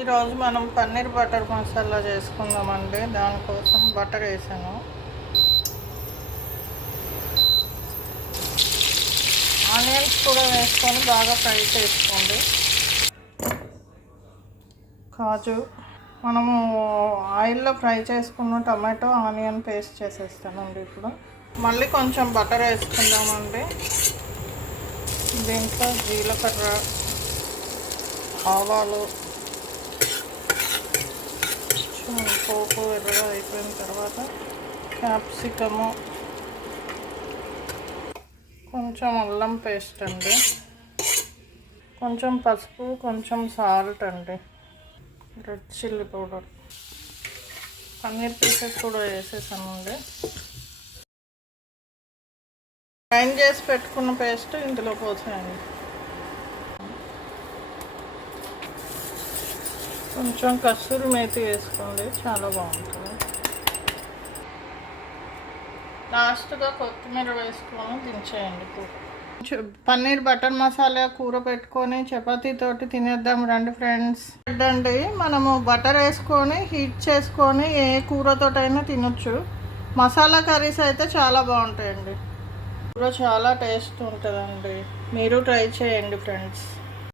ఈరోజు మనం పన్నీర్ బటర్ మసాలా చేసుకుందామండి. దానికోసం బటర్ వేసాను. ఆనియన్స్ కూడా వేసుకొని బాగా ఫ్రై చేసుకోండి. కాజు, మనము ఆయిల్లో ఫ్రై చేసుకున్న టమాటో ఆనియన్ పేస్ట్ చేసేస్తానండి. ఇప్పుడు మళ్ళీ కొంచెం బటర్ వేసుకుందామండి. దీంట్లో జీలకర్ర, ఆవాలు, పోపు ఎర్రగా అయిపోయిన తర్వాత క్యాప్సికము, కొంచెం అల్లం పేస్ట్ అండి, కొంచెం పసుపు, కొంచెం సాల్ట్ అండి, red chilli powder, paneer pieces కూడా వేసేసానండి. గ్రైండ్ చేసి పెట్టుకున్న పేస్ట్ ఇందులో పోసేయండి. కొంచెం కస్తూరి మేతి వేసుకోండి, చాలా బాగుంటుంది. లాస్ట్గా కొత్తిమీర వేసుకొని దించేయండి. పన్నీర్ బటర్ మసాలా కూర పెట్టుకొని చపాతీతోటి తినేద్దాం రండి ఫ్రెండ్స్. అండి, మనము బటర్ వేసుకొని హీట్ చేసుకొని ఏ కూరతోటైనా తినొచ్చు. మసాలా కర్రీస్ అయితే చాలా బాగుంటాయండి. కూర చాలా టేస్ట్ ఉంటుందండి. మీరు ట్రై చేయండి ఫ్రెండ్స్.